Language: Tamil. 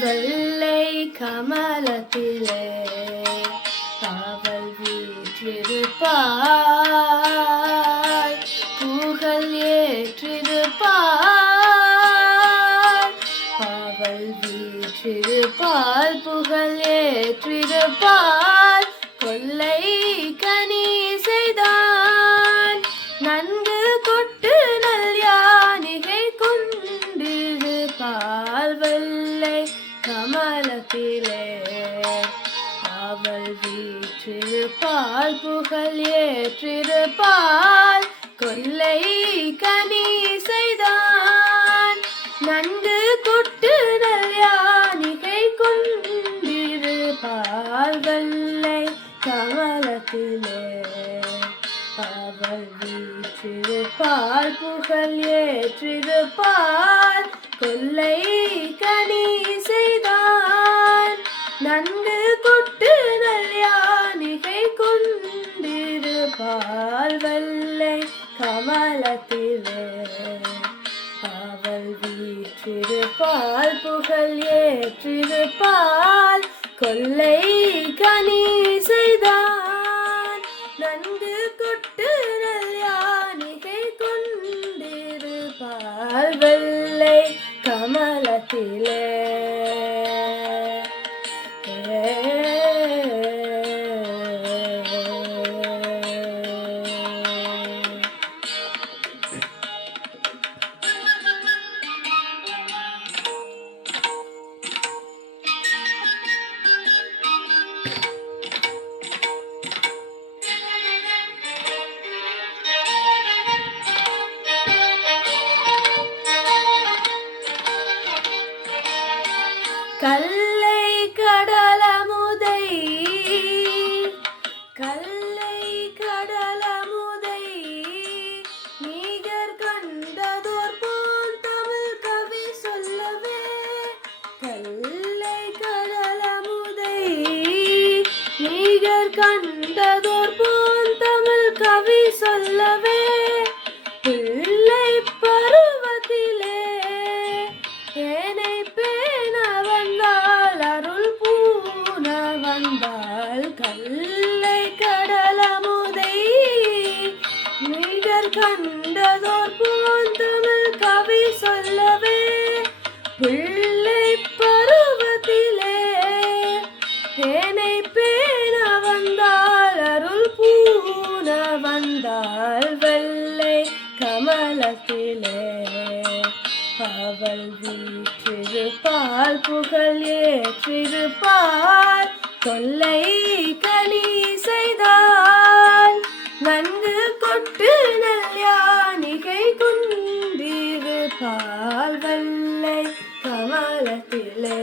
வெள்ளை கமலத்திலே காவல் வீற்றிருப்பாய், புகழ் ஏற்றிருப்பாய். காவல் வீற்றிருப்பாய், புகழ் ஏற்றிருப்பாய். கொள்ளை கனி செய்தான் நன்கு கொட்டு நல் யானிகை கொண்டிருப்பால். வெள்ளை கமலத்திலே காவல் வீற்றிருப்பால், புகழ் ஏற்றிருப்பால். கொள்ளை கனி செய்தான் நன்கு கொட்டு நல் யானிகை கொண்டிருப்பால். வெள்ளை கமலத்திலே காவல் வீற்றிருப்பால், புகழ் ஏற்றிருப்பால். கொள்ளை கனி செய்தான் நன்கு கொட்டு நல் யானிகை கொண்டிருப்பால். வெள்ளை கமலத்திலே காவல் வீற்றிருப்பால், புகழ் ஏற்றிருப்பால். கொள்ளை கனி செய்தான் நன்கு கொட்டு நல் யானிகை கொண்டிருப்பால். வெள்ளை கமலத்திலே கல்லை கடலமுதை, கல்லை கடலமுதை நீகர் கண்டதோர் போல் தமிழ் கவி சொல்லவே. கல்லை கடலமுதை நீகர் கண்டதோர் போல் தமிழ் கவி சொல்லவே. பிள்ளை பருவத்திலே ஏனை பேண வந்தால் அருள் பூண வந்தால். கல்லை கடலமுதை நீகர் கண்டதோர் போல் தமிழ் கவி சொல்லவே. பிள்ளை பருவத்திலே ஏனை பேண வந்தால் அருள் பூண வந்தால். வெள்ளை கமலத்திலே காவல் வீற்றிருப்பால், புகழ் ஏற்றிருப்பால். கொள்ளை கனி செய்தான் நன்கு கொட்டு நல் யானிகை கொண்டிருப்பால். வெள்ளை கமலத்திலே